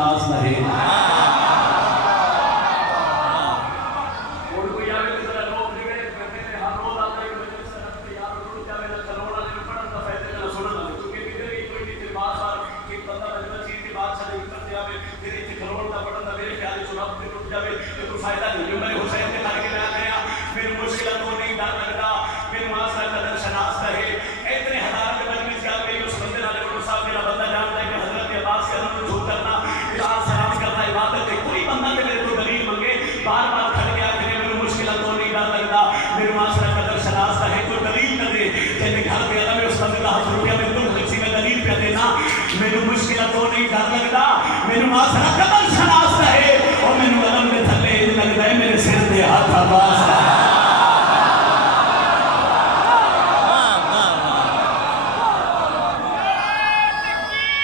شناس رہے. بار بار کھڑ گیا کہ میری مشکلات تو نہیں ڈر لگتا. میرے معاشرہ قدر شناس ہے.